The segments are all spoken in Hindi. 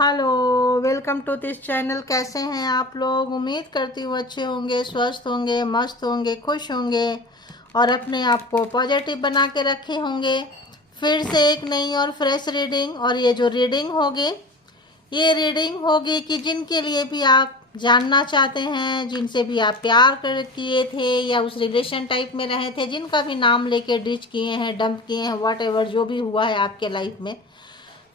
Hello, welcome to this channel. कैसे हैं आप लोग? उम्मीद करती हूँ अच्छे होंगे, स्वस्थ होंगे, मस्त होंगे, खुश होंगे और अपने आप को पॉजिटिव बना के रखे होंगे। फिर से एक नई और फ्रेश रीडिंग। और ये जो रीडिंग होगी, ये रीडिंग होगी कि जिनके लिए भी आप जानना चाहते हैं, जिनसे भी आप प्यार कर किए थे या उस रिलेशन टाइप में रहे थे, जिनका भी नाम लेके डिच किए हैं, डंप किए हैं, वॉट एवर जो भी हुआ है आपके लाइफ में,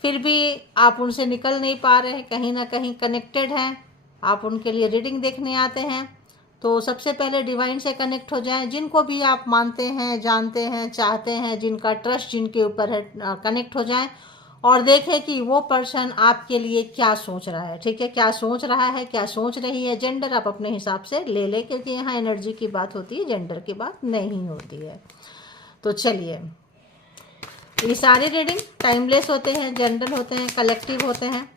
फिर भी आप उनसे निकल नहीं पा रहे हैं, कहीं ना कहीं कनेक्टेड हैं, आप उनके लिए रीडिंग देखने आते हैं। तो सबसे पहले डिवाइन से कनेक्ट हो जाएं। जिनको भी आप मानते हैं, जानते हैं, चाहते हैं, जिनका ट्रस्ट जिनके ऊपर है, कनेक्ट हो जाएं और देखें कि वो पर्सन आपके लिए क्या सोच रहा है। ठीक है, क्या सोच रहा है, क्या सोच रही है। जेंडर आप अपने हिसाब से ले लें, क्योंकि यहाँ एनर्जी की बात होती है, जेंडर की बात नहीं होती है। तो चलिए, ये सारी रीडिंग टाइमलेस होते हैं, जनरल होते हैं, कलेक्टिव होते हैं।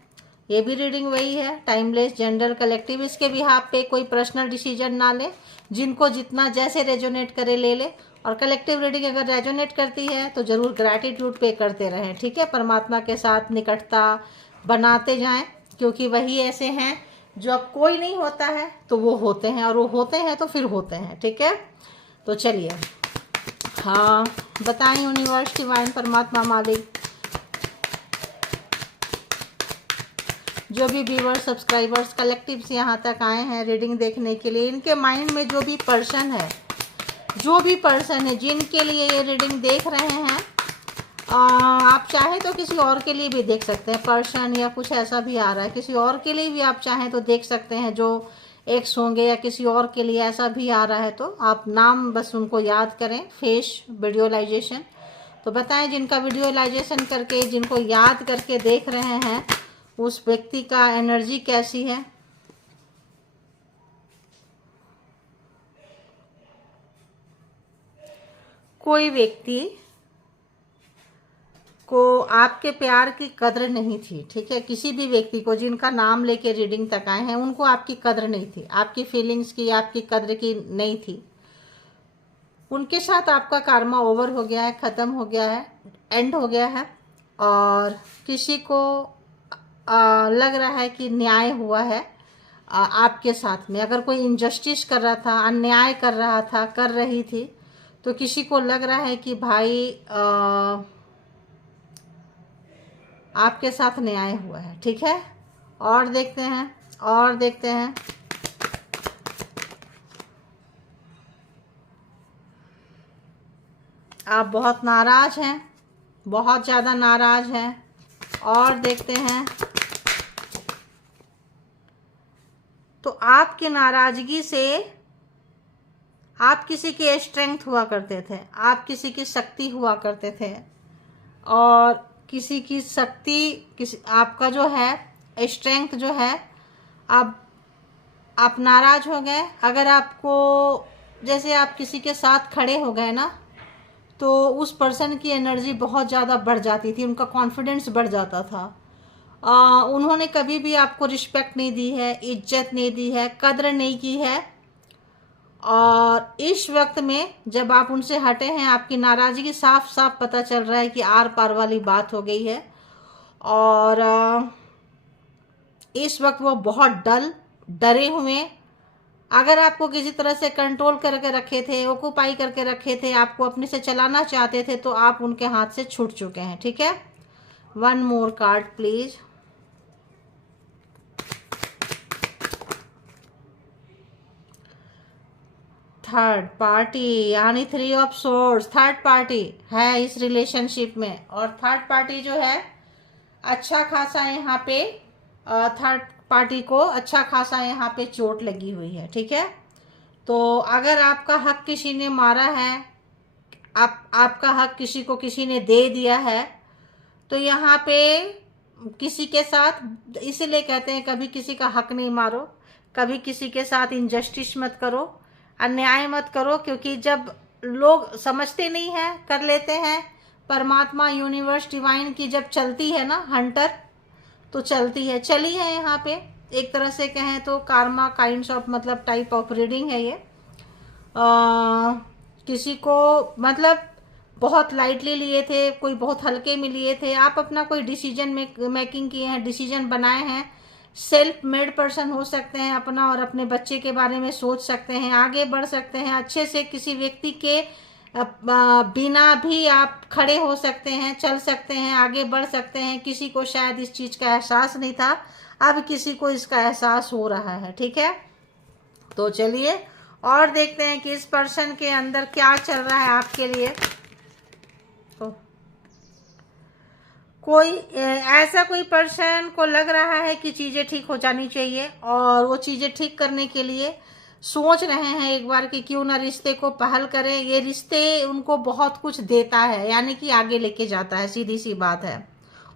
ये भी रीडिंग वही है, टाइमलेस, जनरल, कलेक्टिव। इसके भी आप पे कोई पर्सनल डिसीजन ना लें, जिनको जितना जैसे रेजोनेट करे ले ले। और कलेक्टिव रीडिंग अगर रेजोनेट करती है तो ज़रूर ग्रैटिट्यूड पे करते रहें। ठीक है, परमात्मा के साथ निकटता बनाते जाएं, क्योंकि वही ऐसे हैं जो अब कोई नहीं होता है तो वो होते हैं, और वो होते हैं तो फिर होते हैं। ठीक है, तो चलिए, हाँ बताएं यूनिवर्स, डिवाइन, परमात्मा, मालिक, जो भी व्यूवर्स, सब्सक्राइबर्स, कलेक्टिव्स यहाँ तक आए हैं रीडिंग देखने के लिए, इनके माइंड में जो भी पर्सन है, जो भी पर्सन है जिनके लिए ये रीडिंग देख रहे हैं, आप चाहे तो किसी और के लिए भी देख सकते हैं। पर्सन या कुछ ऐसा भी आ रहा है, किसी और के लिए भी आप चाहें तो देख सकते हैं, जो एक्स होंगे या किसी और के लिए ऐसा भी आ रहा है। तो आप नाम बस उनको याद करें, फेस वीडियोलाइजेशन। तो बताएं जिनका वीडियोलाइजेशन करके, जिनको याद करके देख रहे हैं, उस व्यक्ति का एनर्जी कैसी है। कोई व्यक्ति को आपके प्यार की कद्र नहीं थी। ठीक है, किसी भी व्यक्ति को जिनका नाम लेके रीडिंग तक आए हैं, उनको आपकी कद्र नहीं थी, आपकी फीलिंग्स की, आपकी कद्र की नहीं थी। उनके साथ आपका कार्मा ओवर हो गया है, ख़त्म हो गया है, एंड हो गया है। और किसी को लग रहा है कि न्याय हुआ है आपके साथ में। अगर कोई इनजस्टिस कर रहा था, अन्याय कर रहा था, कर रही थी, तो किसी को लग रहा है कि भाई आपके साथ न्याय हुआ है। ठीक है, और देखते हैं, और देखते हैं। आप बहुत नाराज हैं, बहुत ज़्यादा नाराज हैं। और देखते हैं, तो आपकी नाराज़गी से आप किसी की स्ट्रेंथ हुआ करते थे, आप किसी की शक्ति हुआ करते थे, और किसी की शक्ति, किसी आपका जो है स्ट्रेंथ जो है, अब आप नाराज हो गए। अगर आपको, जैसे आप किसी के साथ खड़े हो गए ना, तो उस पर्सन की एनर्जी बहुत ज़्यादा बढ़ जाती थी, उनका कॉन्फिडेंस बढ़ जाता था। उन्होंने कभी भी आपको रिस्पेक्ट नहीं दी है, इज्जत नहीं दी है, कद्र नहीं की है। और इस वक्त में जब आप उनसे हटे हैं, आपकी नाराज़गी साफ साफ पता चल रहा है कि आर पार वाली बात हो गई है। और इस वक्त वो बहुत डरे हुए। अगर आपको किसी तरह से कंट्रोल करके रखे थे, ऑक्यूपाई करके रखे थे, आपको अपने से चलाना चाहते थे, तो आप उनके हाथ से छूट चुके हैं। ठीक है, one more card please. Third party, यानी 3 ऑफ सोर्ड्स, थर्ड पार्टी है इस रिलेशनशिप में। और थर्ड पार्टी जो है, अच्छा खासा यहाँ पे थर्ड पार्टी को अच्छा खासा यहाँ पे चोट लगी हुई है। ठीक है, तो अगर आपका हक किसी ने मारा है, आपका हक किसी को किसी ने दे दिया है, तो यहाँ पे किसी के साथ, इसीलिए कहते हैं कभी किसी का हक नहीं मारो, कभी किसी के साथ इनजस्टिस मत करो, अन्याय मत करो। क्योंकि जब लोग समझते नहीं हैं, कर लेते हैं, परमात्मा, यूनिवर्स, डिवाइन की जब चलती है ना हंटर, तो चलती है, चली है यहाँ पे। एक तरह से कहें तो कार्मा काइंड्स ऑफ, मतलब टाइप ऑफ रीडिंग है ये। किसी को, मतलब बहुत लाइटली लिए थे, कोई बहुत हल्के में लिए थे। आप अपना कोई डिसीजन मेकिंग किए हैं, डिसीजन बनाए हैं। सेल्फ मेड पर्सन हो सकते हैं अपना और अपने बच्चे के बारे में सोच सकते हैं, आगे बढ़ सकते हैं अच्छे से। किसी व्यक्ति के बिना भी आप खड़े हो सकते हैं, चल सकते हैं, आगे बढ़ सकते हैं। किसी को शायद इस चीज़ का एहसास नहीं था, अब किसी को इसका एहसास हो रहा है। ठीक है, तो चलिए और देखते हैं कि इस पर्सन के अंदर क्या चल रहा है आपके लिए। तो कोई ऐसा कोई पर्सन को लग रहा है कि चीज़ें ठीक हो जानी चाहिए और वो चीज़ें ठीक करने के लिए सोच रहे हैं एक बार कि क्यों ना रिश्ते को पहल करें। ये रिश्ते उनको बहुत कुछ देता है, यानी कि आगे लेके जाता है, सीधी सी बात है।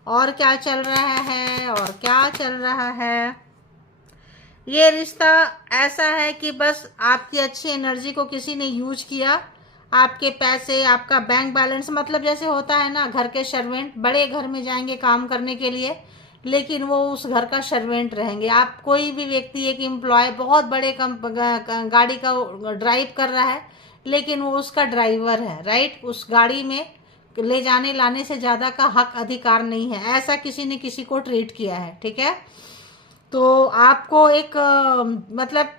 और क्या चल रहा है, और क्या चल रहा है, ये रिश्ता ऐसा है कि बस आपकी अच्छी एनर्जी को किसी ने यूज किया। आपके पैसे, आपका बैंक बैलेंस, मतलब जैसे होता है ना घर के सर्वेंट, बड़े घर में जाएंगे काम करने के लिए लेकिन वो उस घर का सर्वेंट रहेंगे। आप कोई भी व्यक्ति, एक एम्प्लॉय बहुत बड़े गाड़ी का ड्राइव कर रहा है लेकिन वो उसका ड्राइवर है, राइट। उस गाड़ी में ले जाने लाने से ज़्यादा का हक अधिकार नहीं है, ऐसा किसी ने किसी को ट्रीट किया है। ठीक है, तो आपको एक मतलब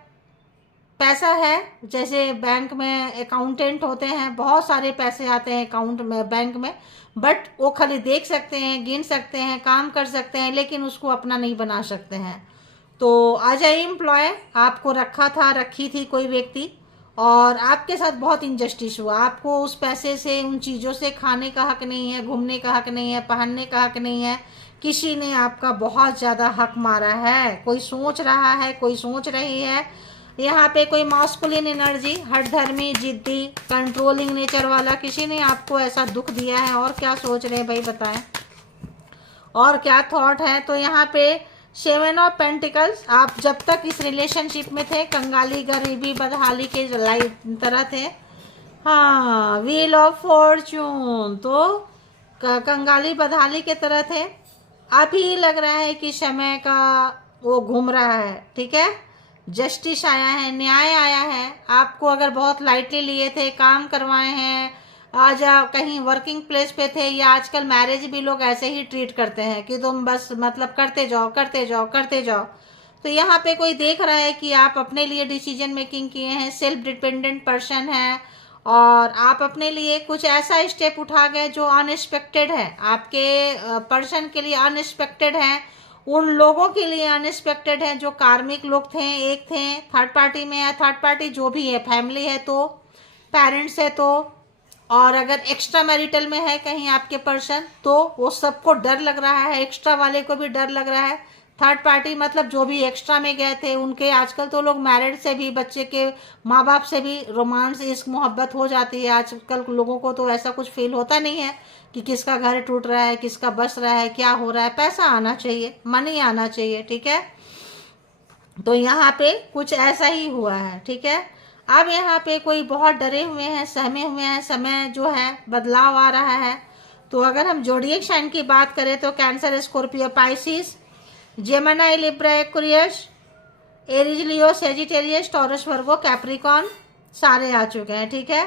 पैसा है, जैसे बैंक में अकाउंटेंट होते हैं, बहुत सारे पैसे आते हैं अकाउंट में, बैंक में, बट वो खाली देख सकते हैं, गिन सकते हैं, काम कर सकते हैं लेकिन उसको अपना नहीं बना सकते हैं। तो एज ए एम्प्लॉय आपको रखा था, रखी थी कोई व्यक्ति, और आपके साथ बहुत इनजस्टिस हुआ। आपको उस पैसे से, उन चीज़ों से खाने का हक नहीं है, घूमने का हक नहीं है, पहनने का हक नहीं है। किसी ने आपका बहुत ज़्यादा हक मारा है। कोई सोच रहा है, कोई सोच रही है। यहाँ पे कोई मास्कुलिन एनर्जी, हठधर्मी, जिद्दी, कंट्रोलिंग नेचर वाला किसी ने आपको ऐसा दुख दिया है। और क्या सोच रहे हैं भाई, बताएं, और क्या थॉट है। तो यहाँ पे 7 ऑफ पेंटिकल्स, आप जब तक इस रिलेशनशिप में थे कंगाली, गरीबी, बदहाली के तरह थे। हाँ, व्हील ऑफ फॉर्चून, तो कंगाली बदहाली के तरह थे। अभी लग रहा है कि समय का वो घूम रहा है। ठीक है, जस्टिस आया है, न्याय आया है। आपको अगर बहुत लाइटली लिए थे, काम करवाए हैं, आज आप कहीं वर्किंग प्लेस पे थे, या आजकल मैरिज भी लोग ऐसे ही ट्रीट करते हैं कि तुम बस मतलब करते जाओ, करते जाओ, करते जाओ। तो यहाँ पे कोई देख रहा है कि आप अपने लिए डिसीजन मेकिंग किए हैं, सेल्फ डिपेंडेंट पर्सन है, और आप अपने लिए कुछ ऐसा स्टेप उठा गए जो अनएक्सपेक्टेड है, आपके पर्सन के लिए अनएक्सपेक्टेड है, उन लोगों के लिए अनएक्सपेक्टेड है जो कार्मिक लोग थे, एक थे, थर्ड पार्टी में है, थर्ड पार्टी जो भी है, फैमिली है तो, पेरेंट्स है तो, और अगर एक्स्ट्रा मैरिटल में है कहीं आपके पर्सन तो वो सबको डर लग रहा है, एक्स्ट्रा वाले को भी डर लग रहा है। थर्ड पार्टी मतलब जो भी एक्स्ट्रा में गए थे उनके, आजकल तो लोग मैरिड से भी, बच्चे के माँ बाप से भी रोमांस, इश्क मोहब्बत हो जाती है। आजकल लोगों को तो ऐसा कुछ फील होता नहीं है कि किसका घर टूट रहा है, किसका बस रहा है, क्या हो रहा है। पैसा आना चाहिए, मनी आना चाहिए। ठीक है, तो यहाँ पे कुछ ऐसा ही हुआ है। ठीक है, अब यहाँ पे कोई बहुत डरे हुए हैं, सहमे हुए हैं, समय जो है बदलाव आ रहा है। तो अगर हम जोडिएक साइन की बात करें तो Cancer, Scorpio, Pisces, Gemini, Libra, Aquarius, Aries, Leo, Sagittarius, Taurus, Virgo, Capricorn सारे आ चुके हैं। ठीक है,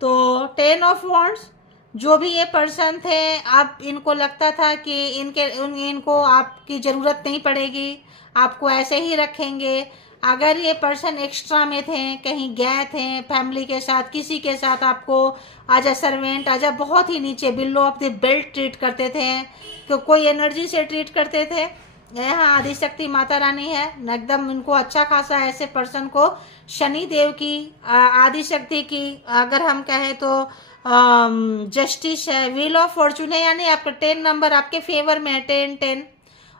तो 10 ऑफ वॉन्ड्स, जो भी ये पर्सन थे, अब इनको लगता था कि इनको आपकी ज़रूरत नहीं पड़ेगी, आपको ऐसे ही रखेंगे। अगर ये पर्सन एक्स्ट्रा में थे, कहीं गए थे फैमिली के साथ, किसी के साथ, आपको आजा सर्वेंट, आजा बहुत ही नीचे below of the belt treat करते थे, तो कोई एनर्जी से ट्रीट करते थे। यहाँ आदिशक्ति माता रानी है एकदम, इनको अच्छा खासा ऐसे पर्सन को शनि देव की, आदिशक्ति की, अगर हम कहें तो जस्टिस है, व्हील ऑफ फॉर्चून है, यानी आपका 10 नंबर आपके फेवर में है, 10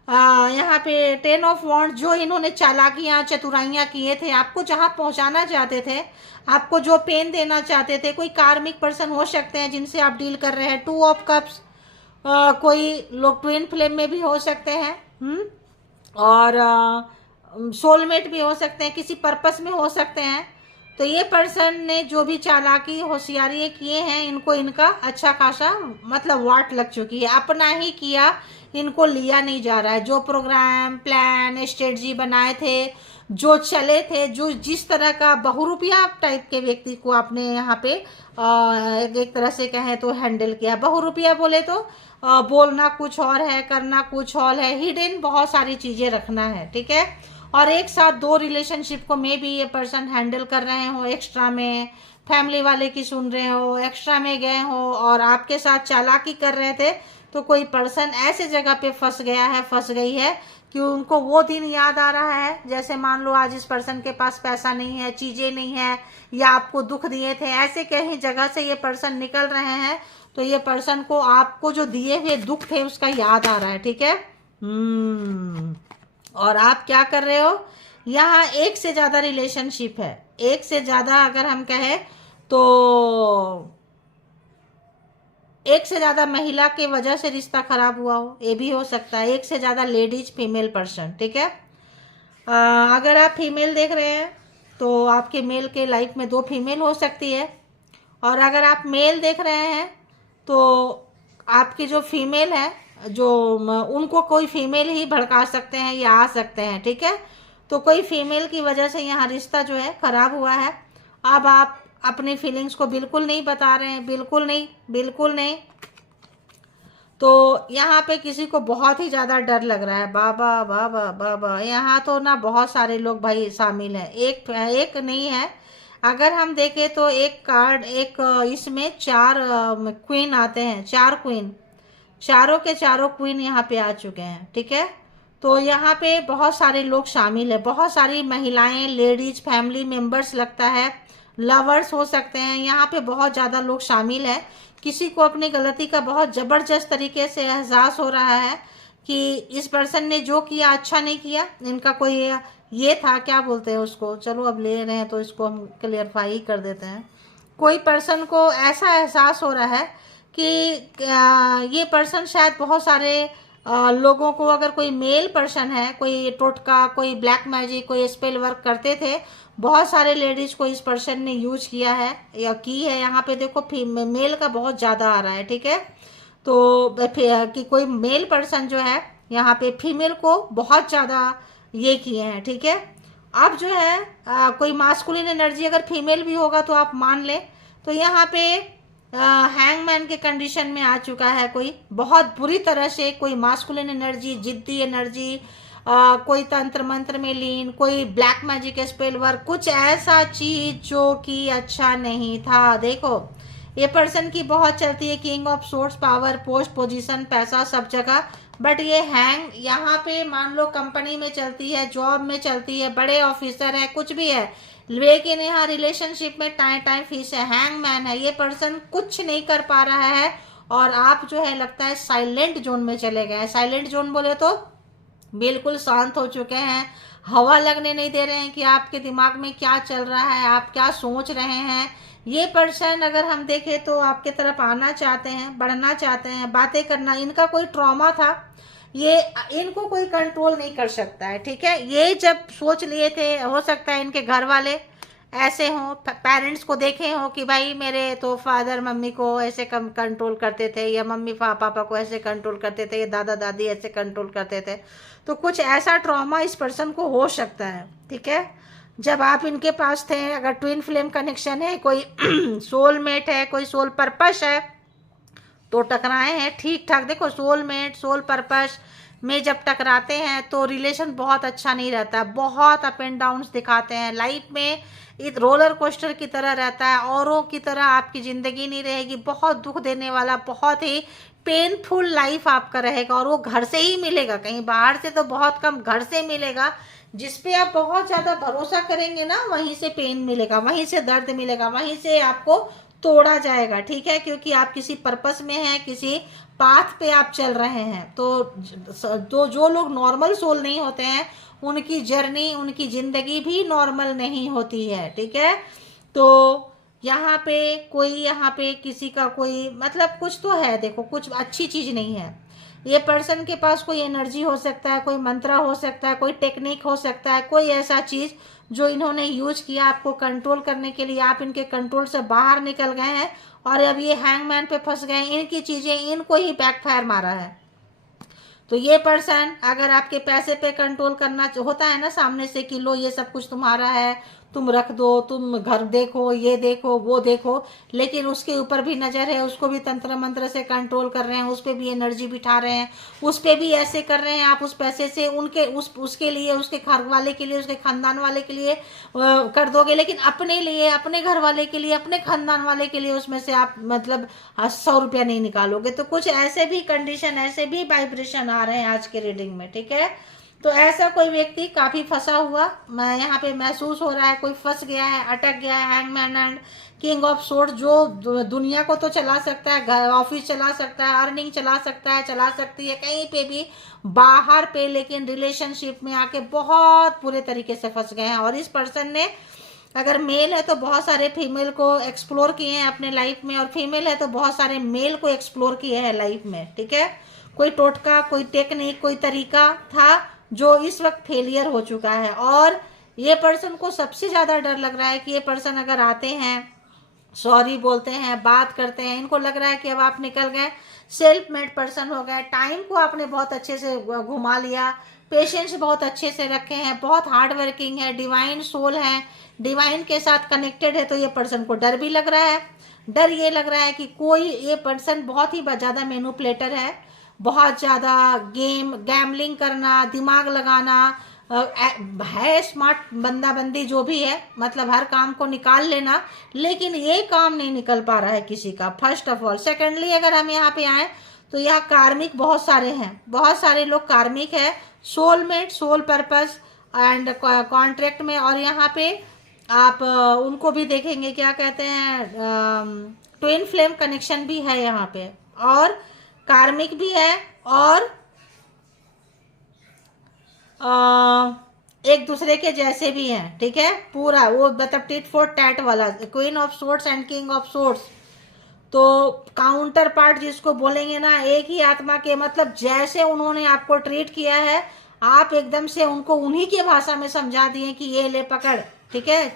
यहाँ पे 10 ऑफ वॉन्ड, जो इन्होंने चालाकियाँ, चतुराइयाँ किए थे, आपको जहाँ पहुँचाना चाहते थे, आपको जो पेन देना चाहते थे, कोई कार्मिक पर्सन हो सकते हैं जिनसे आप डील कर रहे हैं। 2 ऑफ कप्स, कोई लोग ट्विन फ्लेम में भी हो सकते हैं, और सोलमेट भी हो सकते हैं, किसी पर्पस में हो सकते हैं। तो ये पर्सन ने जो भी चालाकी होशियारी किए हैं, इनको इनका अच्छा खासा मतलब वाट लग चुकी है। अपना ही किया, इनको लिया नहीं जा रहा है। जो प्रोग्राम प्लान स्ट्रेटजी बनाए थे, जो चले थे, जो जिस तरह का बहुरूपिया टाइप के व्यक्ति को आपने यहाँ पे एक तरह से कहें तो हैंडल किया। बहुरूपिया बोले तो बोलना कुछ और है, करना कुछ और है, हिडन बहुत सारी चीज़ें रखना है, ठीक है। और एक साथ दो रिलेशनशिप को मे भी ये पर्सन हैंडल कर रहे हो, एक्स्ट्रा में फैमिली वाले की सुन रहे हो, एक्स्ट्रा में गए हो और आपके साथ चालाकी कर रहे थे। तो कोई पर्सन ऐसे जगह पे फंस गया है, फंस गई है कि उनको वो दिन याद आ रहा है। जैसे मान लो आज इस पर्सन के पास पैसा नहीं है, चीज़ें नहीं है, या आपको दुख दिए थे, ऐसे कहीं जगह से ये पर्सन निकल रहे हैं। तो ये पर्सन को आपको जो दिए हुए दुख थे उसका याद आ रहा है, ठीक है। और आप क्या कर रहे हो, यहाँ एक से ज़्यादा रिलेशनशिप है। एक से ज़्यादा अगर हम कहें तो एक से ज़्यादा महिला के वजह से रिश्ता खराब हुआ हो, ये भी हो सकता है। एक से ज़्यादा लेडीज फीमेल पर्सन, ठीक है। अगर आप फीमेल देख रहे हैं तो आपके मेल के लाइफ में दो फीमेल हो सकती है। और अगर आप मेल देख रहे हैं तो आपकी जो फीमेल है, जो उनको कोई फीमेल ही भड़का सकते हैं या आ सकते हैं, ठीक है। तो कोई फीमेल की वजह से यहाँ रिश्ता जो है खराब हुआ है। अब आप अपनी फीलिंग्स को बिल्कुल नहीं बता रहे हैं, बिल्कुल नहीं, बिल्कुल नहीं। तो यहाँ पे किसी को बहुत ही ज़्यादा डर लग रहा है। बाबा बाबा बाबा, यहाँ तो ना बहुत सारे लोग भाई शामिल हैं, एक नहीं है। अगर हम देखें तो एक कार्ड, एक इसमें चार क्वीन आते हैं, चार क्वीन, चारों के चारों क्वीन यहाँ पे आ चुके हैं, ठीक है। तो यहाँ पे बहुत सारे लोग शामिल है, बहुत सारी महिलाएं, लेडीज, फैमिली मेंबर्स लगता है, लवर्स हो सकते हैं। यहाँ पे बहुत ज़्यादा लोग शामिल है। किसी को अपनी गलती का बहुत ज़बरदस्त तरीके से एहसास हो रहा है कि इस पर्सन ने जो किया अच्छा नहीं किया। इनका कोई ये था, क्या बोलते हैं उसको, चलो अब ले रहे हैं तो इसको हम क्लियरफाई ही कर देते हैं। कोई पर्सन को ऐसा एहसास हो रहा है कि ये पर्सन शायद बहुत सारे लोगों को, अगर कोई मेल पर्सन है, कोई टोटका, कोई ब्लैक मैजिक, कोई स्पेल वर्क करते थे, बहुत सारे लेडीज को इस पर्सन ने यूज किया है या की है। यहाँ पे देखो मेल का बहुत ज़्यादा आ रहा है, ठीक है। तो कि कोई मेल पर्सन जो है यहाँ पे फीमेल को बहुत ज़्यादा ये किए हैं, ठीक है। अब जो है कोई मास्कुलिन एनर्जी अगर फीमेल भी होगा तो आप मान लें। तो यहाँ पे हैंगमैन के कंडीशन में आ चुका है कोई, बहुत बुरी तरह से कोई मास्कुलिन एनर्जी, जिद्दी एनर्जी, कोई तंत्र मंत्र में लीन, कोई ब्लैक मैजिक स्पेल वर्क, कुछ ऐसा चीज जो कि अच्छा नहीं था। देखो ये पर्सन की बहुत चलती है king of source, power, post, position, पैसा सब जगह। बट ये हैंग यहाँ पे मान लो कंपनी में चलती है, जॉब में चलती है, बड़े ऑफिसर है, कुछ भी है, लेकिन यहाँ रिलेशनशिप में टाइम टाइम फीस है। हैंगमैन है, ये पर्सन कुछ नहीं कर पा रहा है। और आप जो है लगता है साइलेंट जोन में चले गए हैं। साइलेंट जोन बोले तो बिल्कुल शांत हो चुके हैं, हवा लगने नहीं दे रहे हैं कि आपके दिमाग में क्या चल रहा है, आप क्या सोच रहे हैं। ये पर्सन अगर हम देखें तो आपके तरफ आना चाहते हैं, बढ़ना चाहते हैं, बातें करना, इनका कोई ट्रॉमा था, ये इनको कोई कंट्रोल नहीं कर सकता है, ठीक है। ये जब सोच लिए थे, हो सकता है इनके घर वाले ऐसे हों, पेरेंट्स को देखे हों कि भाई मेरे तो फादर मम्मी को ऐसे कम कंट्रोल करते थे, या मम्मी पापा को ऐसे कंट्रोल करते थे, या दादा दादी ऐसे कंट्रोल करते थे। तो कुछ ऐसा ट्रॉमा इस पर्सन को हो सकता है, ठीक है। जब आप इनके पास थे, अगर ट्विन फ्लेम कनेक्शन है, कोई सोलमेट है, कोई सोल पर्पस है, तो टकराए हैं ठीक ठाक। देखो सोलमेट, सोल पर्पस में जब टकराते हैं तो रिलेशन बहुत अच्छा नहीं रहता, बहुत अप एंड डाउन्स दिखाते हैं लाइफ में। एक रोलर कोस्टर की तरह रहता है, औरों की तरह आपकी ज़िंदगी नहीं रहेगी। बहुत दुख देने वाला, बहुत ही पेनफुल लाइफ आपका रहेगा। और वो घर से ही मिलेगा, कहीं बाहर से तो बहुत कम, घर से मिलेगा। जिस पे आप बहुत ज़्यादा भरोसा करेंगे ना, वहीं से पेन मिलेगा, वहीं से दर्द मिलेगा, वहीं से आपको तोड़ा जाएगा, ठीक है। क्योंकि आप किसी पर्पस में हैं, किसी पाथ पे आप चल रहे हैं। तो जो लोग नॉर्मल सोल नहीं होते हैं, उनकी जर्नी, उनकी ज़िंदगी भी नॉर्मल नहीं होती है, ठीक है। तो यहाँ पे कोई, यहाँ पे किसी का कोई मतलब कुछ तो है, देखो कुछ अच्छी चीज़ नहीं है। ये पर्सन के पास कोई एनर्जी हो सकता है, कोई मंत्र हो सकता है, कोई टेक्निक हो सकता है, कोई ऐसा चीज़ जो इन्होंने यूज किया आपको कंट्रोल करने के लिए। आप इनके कंट्रोल से बाहर निकल गए हैं और अब ये हैंगमैन पे फंस गए हैं। इनकी चीज़ें इनको ही बैकफायर मारा है। तो ये पर्सन अगर आपके पैसे पे कंट्रोल करना होता है ना सामने से कि लो ये सब कुछ तुम्हारा है, तुम रख दो, तुम घर देखो, ये देखो, वो देखो, लेकिन उसके ऊपर भी नज़र है, उसको भी तंत्र मंत्र से कंट्रोल कर रहे हैं, उस पर भी एनर्जी बिठा रहे हैं, उस पर भी ऐसे कर रहे हैं। आप उस पैसे से उनके उसके लिए, उसके घर वाले के लिए, उसके खानदान वाले के लिए कर दोगे, लेकिन अपने लिए, अपने घर वाले के लिए, अपने खानदान वाले के लिए उसमें से आप मतलब 100 रुपया नहीं निकालोगे। तो कुछ ऐसे भी कंडीशन, ऐसे भी वाइब्रेशन आ रहे हैं आज के रीडिंग में, ठीक है। तो ऐसा कोई व्यक्ति काफ़ी फंसा हुआ मैं यहाँ पे महसूस हो रहा है, कोई फंस गया है, अटक गया है। Hangman and king of sword जो दुनिया को तो चला सकता है, घर ऑफिस चला सकता है, अर्निंग चला सकता है, चला सकती है कहीं पे भी बाहर पे, लेकिन रिलेशनशिप में आके बहुत बुरे तरीके से फंस गए हैं। और इस पर्सन ने अगर मेल है तो बहुत सारे फीमेल को एक्सप्लोर किए हैं अपने लाइफ में, और फीमेल है तो बहुत सारे मेल को एक्सप्लोर किए हैं लाइफ में, ठीक है। कोई टोटका, कोई टेक्निक, कोई तरीका था जो इस वक्त फेलियर हो चुका है। और ये पर्सन को सबसे ज़्यादा डर लग रहा है कि ये पर्सन अगर आते हैं, सॉरी बोलते हैं, बात करते हैं, इनको लग रहा है कि अब आप निकल गए, सेल्फ मेड पर्सन हो गए, टाइम को आपने बहुत अच्छे से घुमा लिया, पेशेंस बहुत अच्छे से रखे हैं, बहुत हार्ड वर्किंग है, डिवाइन सोल है, डिवाइन के साथ कनेक्टेड है। तो ये पर्सन को डर भी लग रहा है। डर ये लग रहा है कि कोई ये पर्सन बहुत ही ज़्यादा मैनिपुलेटर है, बहुत ज़्यादा गैम्बलिंग करना, दिमाग लगाना है, स्मार्ट बंदा बंदी जो भी है, मतलब हर काम को निकाल लेना, लेकिन ये काम नहीं निकल पा रहा है किसी का, फर्स्ट ऑफ ऑल। सेकेंडली अगर हम यहाँ पे आए तो यहाँ कार्मिक बहुत सारे हैं, बहुत सारे लोग कार्मिक है, soulmate, soul purpose and contract में। और यहाँ पे आप उनको भी देखेंगे, क्या कहते हैं, ट्विन फ्लेम कनेक्शन भी है यहाँ पे, और कार्मिक भी है, और एक दूसरे के जैसे भी हैं, ठीक है। पूरा वो मतलब टिट फॉर टैट वाला, queen of swords and king of swords. तो काउंटर पार्ट जिसको बोलेंगे ना, एक ही आत्मा के, मतलब जैसे उन्होंने आपको ट्रीट किया है, आप एकदम से उनको उन्हीं की भाषा में समझा दिए कि ये ले पकड़, ठीक है।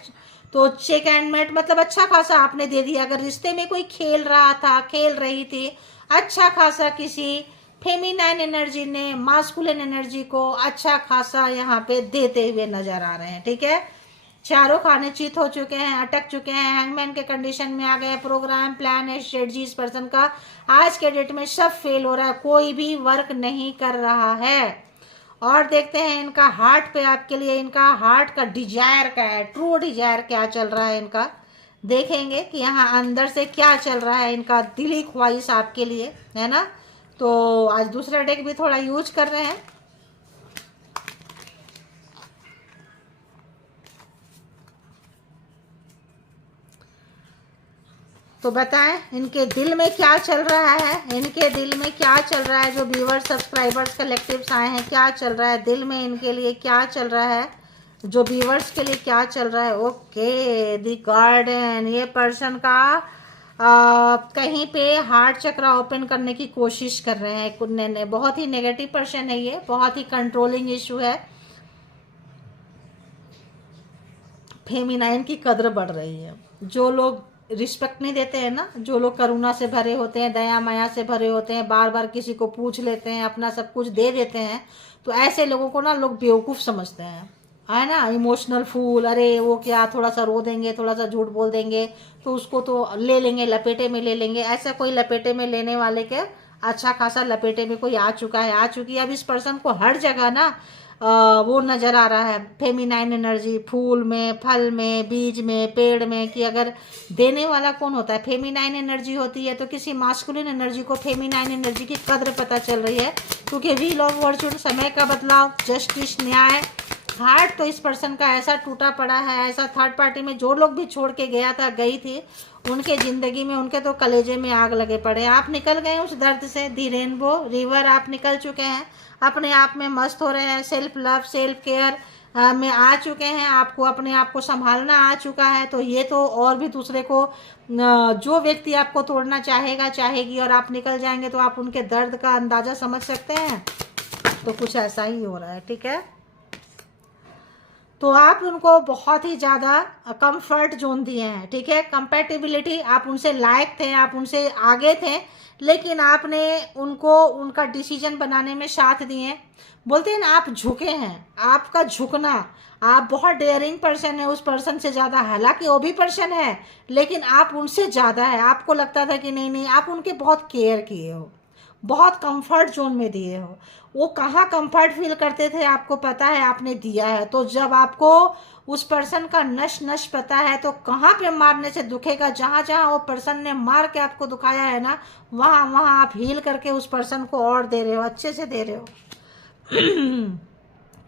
तो चेक एंड मेट मतलब अच्छा खासा आपने दे दिया। अगर रिश्ते में कोई खेल रहा था, खेल रही थी, अच्छा खासा किसी फेमिनाइन एनर्जी ने मास्कुलिन एनर्जी को अच्छा खासा यहाँ पे देते हुए नजर आ रहे हैं, ठीक है। चारों खाने चित हो चुके हैं, अटक चुके हैं, हैंगमैन के कंडीशन में आ गए। प्रोग्राम, प्लान है, स्ट्रेटजी इस पर्सन का आज के डेट में सब फेल हो रहा है, कोई भी वर्क नहीं कर रहा है। और देखते हैं इनका हार्ट पे आपके लिए, इनका हार्ट का डिजायर क्या है, ट्रू डिजायर क्या चल रहा है इनका। देखेंगे कि यहाँ अंदर से क्या चल रहा है इनका दिली ख्वाहिश आपके लिए, है ना। तो आज दूसरा डेक भी थोड़ा यूज कर रहे हैं। तो बताएं इनके दिल में क्या चल रहा है, इनके दिल में क्या चल रहा है। जो व्यूअर्स, सब्सक्राइबर्स, कलेक्टिव्स आए हैं, क्या चल रहा है दिल में इनके लिए, क्या चल रहा है, जो व्यूअर्स के लिए क्या चल रहा है। ओके, द गार्डन, ये पर्सन का कहीं पे हार्ट चक्र ओपन करने की कोशिश कर रहे हैं। बहुत ही नेगेटिव पर्सन है ये, बहुत ही कंट्रोलिंग इशू है। फेमिनाइन की कदर बढ़ रही है। जो लोग रिस्पेक्ट नहीं देते हैं ना, जो लोग करुणा से भरे होते हैं, दया माया से भरे होते हैं, बार बार किसी को पूछ लेते हैं, अपना सब कुछ दे देते हैं, तो ऐसे लोगों को ना लोग बेवकूफ़ समझते हैं, है ना। इमोशनल फूल, अरे वो क्या, थोड़ा सा रो देंगे, थोड़ा सा झूठ बोल देंगे तो उसको तो ले लेंगे, लपेटे में ले लेंगे। ऐसा कोई लपेटे में लेने वाले के अच्छा खासा लपेटे में कोई आ चुका है, आ चुकी है। अब इस पर्सन को हर जगह ना वो नज़र आ रहा है, फेमिनाइन एनर्जी, फूल में, फल में, बीज में, पेड़ में, कि अगर देने वाला कौन होता है, फेमिनाइन एनर्जी होती है। तो किसी मास्कुलिन एनर्जी को फेमिनाइन एनर्जी की कद्र पता चल रही है, क्योंकि व्हील ऑफ फॉर्चून, समय का बदलाव, जस्टिस, न्याय। हार्ट तो इस पर्सन का ऐसा टूटा पड़ा है, ऐसा थर्ड पार्टी में जो लोग भी छोड़ के गया था, गई थी, उनके ज़िंदगी में उनके तो कलेजे में आग लगे पड़े। आप निकल गए उस दर्द से, दी रेनबो रिवर, आप निकल चुके हैं, अपने आप में मस्त हो रहे हैं। सेल्फ लव, सेल्फ केयर, में आ चुके हैं, आपको अपने आप को संभालना आ चुका है, तो ये तो और भी दूसरे को जो व्यक्ति आपको तोड़ना चाहेगा चाहेगी और आप निकल जाएंगे तो आप उनके दर्द का अंदाज़ा समझ सकते हैं। तो कुछ ऐसा ही हो रहा है, ठीक है। तो आप उनको बहुत ही ज़्यादा कंफर्ट जोन दिए हैं, ठीक है। कंपैटिबिलिटी, आप उनसे लायक थे, आप उनसे आगे थे, लेकिन आपने उनको उनका डिसीजन बनाने में साथ दिए। बोलते हैं ना, आप झुके हैं, आपका झुकना, आप बहुत डेयरिंग पर्सन है उस पर्सन से ज़्यादा, हालांकि वो भी पर्सन है लेकिन आप उनसे ज़्यादा है। आपको लगता था कि नहीं नहीं, आप उनके बहुत केयर किए हो, बहुत कंफर्ट जोन में दिए हो। वो कहाँ कंफर्ट फील करते थे आपको पता है, आपने दिया है। तो जब आपको उस पर्सन का नश नश पता है तो कहाँ पे मारने से दुखेगा, जहाँ जहाँ वो पर्सन ने मार के आपको दुखाया है ना, वहाँ वहाँ आप हील करके उस पर्सन को और दे रहे हो, अच्छे से दे रहे हो।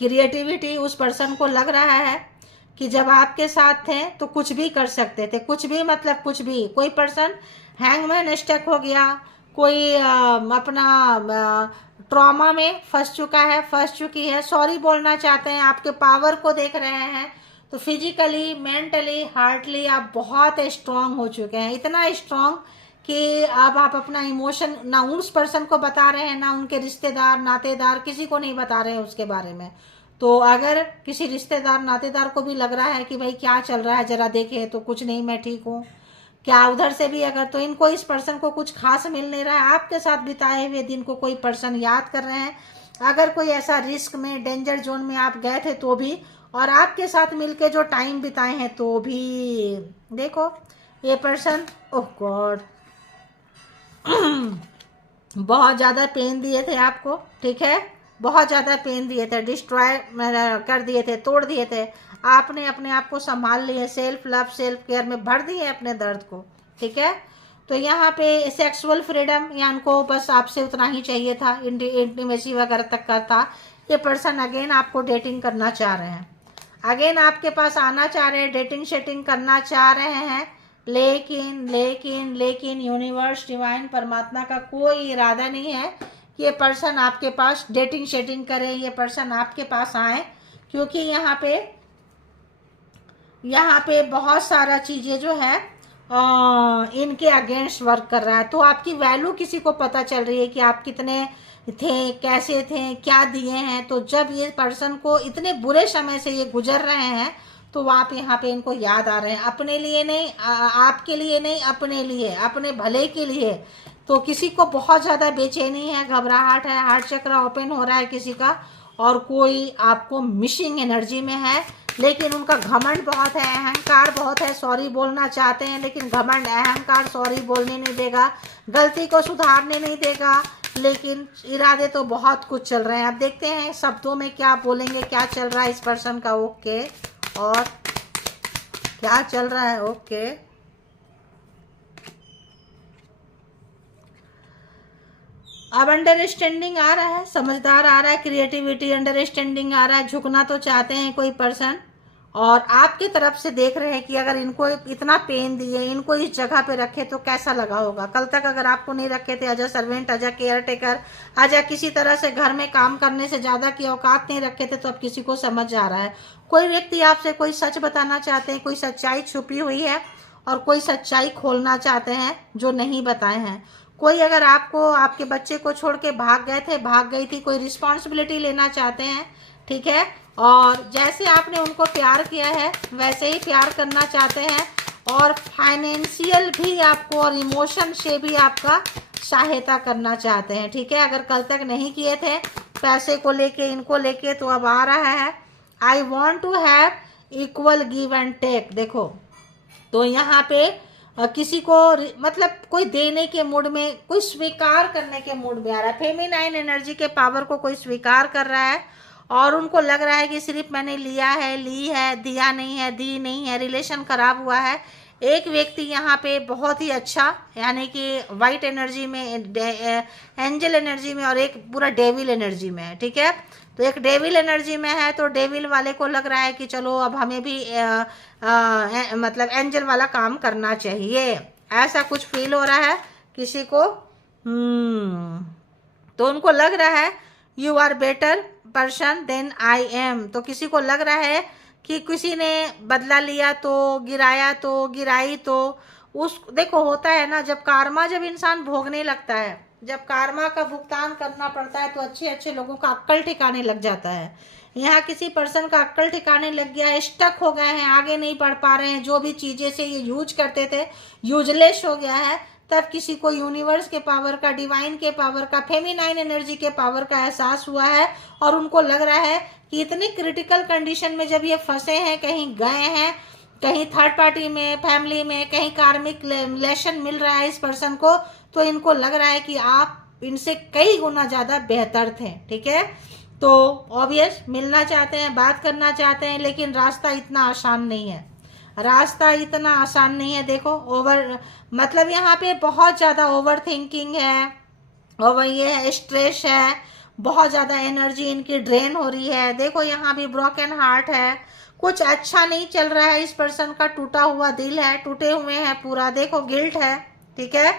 क्रिएटिविटी, उस पर्सन को लग रहा है कि जब आपके साथ थे तो कुछ भी कर सकते थे, कुछ भी मतलब कुछ भी। कोई पर्सन हैंगमैन स्टक हो गया, कोई अपना ट्रॉमा में फंस चुका है, फंस चुकी है, सॉरी बोलना चाहते हैं, आपके पावर को देख रहे हैं। तो फिजिकली, मेंटली, हार्टली आप बहुत स्ट्रांग हो चुके हैं, इतना स्ट्रांग कि अब आप अपना इमोशन ना उस पर्सन को बता रहे हैं, ना उनके रिश्तेदार नातेदार, किसी को नहीं बता रहे हैं उसके बारे में। तो अगर किसी रिश्तेदार नातेदार को भी लग रहा है कि भाई क्या चल रहा है जरा देखे, तो कुछ नहीं मैं ठीक हूँ क्या, उधर से भी अगर, तो इनको इस पर्सन को कुछ खास मिल नहीं रहा है। आपके साथ बिताए हुए दिन को कोई पर्सन याद कर रहे हैं, अगर कोई ऐसा रिस्क में, डेंजर जोन में आप गए थे तो भी, और आपके साथ मिलके जो टाइम बिताए हैं तो भी। देखो ये पर्सन, ओह गॉड, बहुत ज़्यादा पेन दिए थे आपको, ठीक है, बहुत ज़्यादा पेन दिए थे, डिस्ट्रॉय कर दिए थे, तोड़ दिए थे। आपने अपने आप को संभाल लिए, सेल्फ लव, सेल्फ केयर में भर दिए अपने दर्द को, ठीक है। तो यहाँ पे सेक्सुअल फ्रीडम, या उनको बस आपसे उतना ही चाहिए था, इंटीमेसी वगैरह तक का था। ये पर्सन अगेन आपको डेटिंग करना चाह रहे हैं, अगेन आपके पास आना चाह रहे हैं, डेटिंग शेटिंग करना चाह रहे हैं, लेकिन लेकिन लेकिन यूनिवर्स, डिवाइन, परमात्मा का कोई इरादा नहीं है कि ये पर्सन आपके पास डेटिंग शेटिंग करे, ये पर्सन आपके पास आए, क्योंकि यहाँ पे बहुत सारा चीज़ें जो है इनके अगेंस्ट वर्क कर रहा है। तो आपकी वैल्यू किसी को पता चल रही है कि आप कितने थे, कैसे थे, क्या दिए हैं। तो जब ये पर्सन को इतने बुरे समय से ये गुजर रहे हैं तो आप यहाँ पे इनको याद आ रहे हैं, अपने लिए नहीं, आपके लिए नहीं, अपने लिए, अपने भले के लिए। तो किसी को बहुत ज़्यादा बेचैनी है, घबराहट है, हार्ट चक्र ओपन हो रहा है किसी का, और कोई आपको मिसिंग एनर्जी में है, लेकिन उनका घमंड बहुत है, अहंकार बहुत है, सॉरी बोलना चाहते हैं लेकिन घमंड, अहंकार सॉरी बोलने नहीं देगा, गलती को सुधारने नहीं देगा, लेकिन इरादे तो बहुत कुछ चल रहे हैं। अब देखते हैं शब्दों में क्या बोलेंगे, क्या चल रहा है इस पर्सन का। ओके, और क्या चल रहा है। ओके, अब अंडरस्टैंडिंग आ रहा है, समझदार आ रहा है, क्रिएटिविटी, अंडरस्टैंडिंग आ रहा है, झुकना तो चाहते हैं कोई पर्सन, और आपके तरफ से देख रहे हैं कि अगर इनको इतना पेन दिए, इनको इस जगह पे रखे तो कैसा लगा होगा। कल तक अगर आपको नहीं रखे थे as a servant, as a caretaker, as a किसी तरह से घर में काम करने से ज़्यादा की औकात नहीं रखे थे, तो अब किसी को समझ आ रहा है। कोई व्यक्ति आपसे कोई सच बताना चाहते हैं, कोई सच्चाई छुपी हुई है, और कोई सच्चाई खोलना चाहते हैं जो नहीं बताए हैं। कोई अगर आपको, आपके बच्चे को छोड़ के भाग गए थे, भाग गई थी, कोई रिस्पॉन्सिबिलिटी लेना चाहते हैं, ठीक है, और जैसे आपने उनको प्यार किया है वैसे ही प्यार करना चाहते हैं, और फाइनेंशियल भी आपको और इमोशन से भी आपका सहायता करना चाहते हैं, ठीक है। अगर कल तक नहीं किए थे पैसे को लेके, इनको लेके, तो अब आ रहा है I want to have equal give and take. देखो, तो यहाँ पे किसी को मतलब कोई देने के मूड में, कोई स्वीकार करने के मूड में आ रहा है, फेमिनाइन एनर्जी के पावर को कोई स्वीकार कर रहा है, और उनको लग रहा है कि सिर्फ मैंने लिया है, ली है, दिया नहीं है, दी नहीं है, रिलेशन खराब हुआ है। एक व्यक्ति यहाँ पे बहुत ही अच्छा, यानी कि वाइट एनर्जी में, एंजल एनर्जी में, और एक पूरा डेविल एनर्जी में है, ठीक है। तो एक डेविल एनर्जी में है, तो डेविल वाले को लग रहा है कि चलो अब हमें भी मतलब एंजल वाला काम करना चाहिए, ऐसा कुछ फील हो रहा है किसी को। तो उनको लग रहा है you are better person than I am. तो किसी को लग रहा है कि किसी ने बदला लिया तो, गिराया तो, गिराई तो, उस देखो होता है ना, जब कार्मा जब इंसान भोगने लगता है, जब कार्मा का भुगतान करना पड़ता है, तो अच्छे अच्छे लोगों का अक्ल ठिकाने लग जाता है। यहाँ किसी पर्सन का अक्ल ठिकाने लग गया है, स्टक हो गए हैं, आगे नहीं बढ़ पा रहे हैं, जो भी चीज़ें से ये यूज करते थे यूजलेस हो गया है। तब किसी को यूनिवर्स के पावर का, डिवाइन के पावर का, फेमिनाइन एनर्जी के पावर का एहसास हुआ है, और उनको लग रहा है कि इतनी क्रिटिकल कंडीशन में जब ये फंसे हैं, कहीं गए हैं, कहीं थर्ड पार्टी में, फैमिली में, कहीं कार्मिक रिलेशन मिल रहा है इस पर्सन को, तो इनको लग रहा है कि आप इनसे कई गुना ज़्यादा बेहतर थे। ठीक है, तो ऑब्वियस मिलना चाहते हैं, बात करना चाहते हैं, लेकिन रास्ता इतना आसान नहीं है, रास्ता इतना आसान नहीं है। देखो ओवर, मतलब यहाँ पे बहुत ज़्यादा ओवर थिंकिंग है, और ये है स्ट्रेस है, बहुत ज़्यादा एनर्जी इनकी ड्रेन हो रही है। देखो यहाँ भी ब्रोकन हार्ट है, कुछ अच्छा नहीं चल रहा है, इस पर्सन का टूटा हुआ दिल है, टूटे हुए हैं पूरा। देखो गिल्ट है। ठीक है,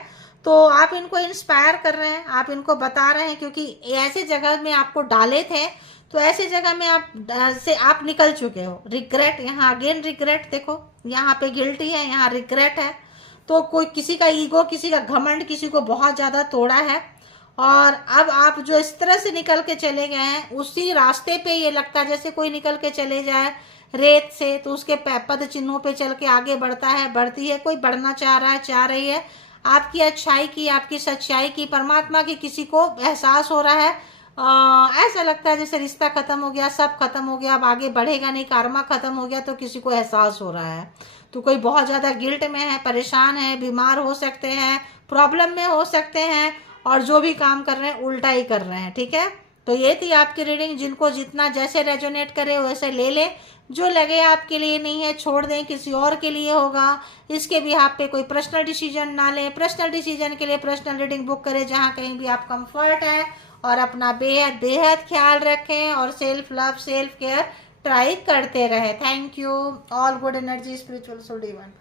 तो आप इनको इंस्पायर कर रहे हैं, आप इनको बता रहे हैं, क्योंकि ऐसे जगह में आपको डाले थे, तो ऐसे जगह में आप निकल चुके हो। रिग्रेट, यहाँ अगेन रिग्रेट, देखो यहाँ पे गिल्टी है, यहाँ रिग्रेट है। तो कोई किसी का ईगो, किसी का घमंड किसी को बहुत ज़्यादा तोड़ा है, और अब आप जो इस तरह से निकल के चले गए हैं, उसी रास्ते पे ये लगता है जैसे कोई निकल के चले जाए रेत से, तो उसके पद चिन्हों पे चल के आगे बढ़ता है, बढ़ती है, कोई बढ़ना चाह रहा है, चाह रही है, आपकी अच्छाई की, आपकी सच्चाई की, परमात्मा की किसी को एहसास हो रहा है। ऐसा लगता है जैसे रिश्ता खत्म हो गया, सब खत्म हो गया, अब आगे बढ़ेगा नहीं, कार्मा खत्म हो गया, तो किसी को एहसास हो रहा है। तो कोई बहुत ज़्यादा गिल्ट में है, परेशान है, बीमार हो सकते हैं, प्रॉब्लम में हो सकते हैं, और जो भी काम कर रहे हैं उल्टा ही कर रहे हैं। ठीक है, तो ये थी आपकी रीडिंग। जिनको जितना जैसे रेजोनेट करे वैसे ले ले, जो लगे आपके लिए नहीं है छोड़ दें, किसी और के लिए होगा। इसके भी आप पे कोई पर्सनल डिसीजन ना लें। पर्सनल डिसीजन के लिए पर्सनल रीडिंग बुक करें जहाँ कहीं भी आप कंफर्ट है, और अपना बेहद बेहद ख्याल रखें, और self love, self care try करते रहें। Thank you. All good energy, spiritual soul divine.